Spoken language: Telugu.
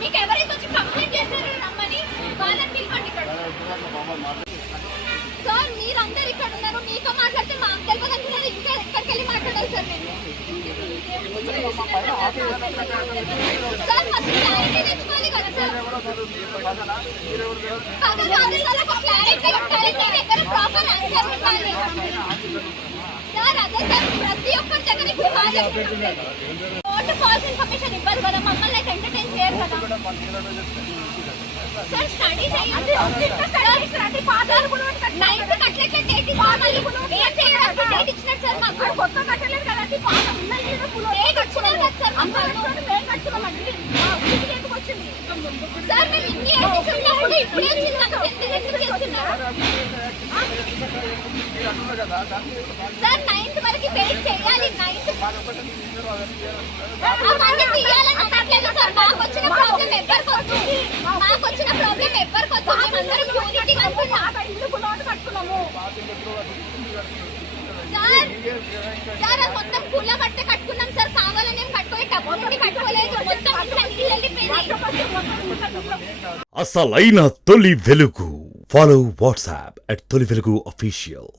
మీకు ఎవరైతే వచ్చి కంప్లైంట్ చేశారో రమ్మని వాళ్ళని పిలవండి ఇక్కడ. సార్ మీరందరూ ఇక్కడ ఉన్నారు, మీతో మాట్లాడితే మాకు తెలియదు అంటున్నారు, ఇంకా ఎక్కడికి వెళ్ళి మాట్లాడాలి సార్ మేము? సార్ ఫస్ట్ క్లారిటీ తెచ్చుకోవాలి కదా సార్. పగలు రాదు సార్, ఒక క్లారిటీ ఉండాలి, మీ దగ్గర ప్రాపర్ ఆన్సర్ ఉండాలి సార్. అదే సార్ ప్రతి ఒక్కరి దగ్గర ఇప్పుడు బాగా ఓటు ఫాల్స్ ఇన్ఫర్మేషన్ ఇవ్వాలి కదా, మమ్మల్ని అయితే ఎంటర్టైన్ చేయరు కదా సార్. స్టడీ చేయండి, నైన్త్ కట్టలేట్లే డేట్ ఇవ్వాలి, ఏం చేయడానికి డేట్ ఇచ్చినట్టు సార్ మాకు కొత్త కట్టలేదు కదా, డేట్ ఇచ్చినారు కదా సార్ సార్. మేము ఇన్ని ఏజ్ ఉన్నప్పుడు ఇప్పుడే ఎందుకు చేస్తున్నారు సార్? నైన్త్ వరకు వెయిట్ చేయాలి, నైన్త్ అవన్నీ తీయాలని అనట్లేదు సార్. మాకు వచ్చిన ప్రాబ్లం ఎవరికి వచ్చింది, మాకు వచ్చిన ప్రాబ్లం ఎవరికి వచ్చింది, మేమందరం యూనిటీగా కట్టుకున్నాము సార్. సార్ అది మొత్తం కుళ్ళ బట్ట కట్టుకున్నాం సార్, కావాలని ఏం కట్టుకోలేదు, డబ్బు కట్టుకోలేదు, మొత్తం ఇంట్లో నీళ్ళు వెళ్ళిపోయింది. అసలైన తొలి వెలుగు. ఫాలో వాట్సాప్ @తొలి వెలుగు official.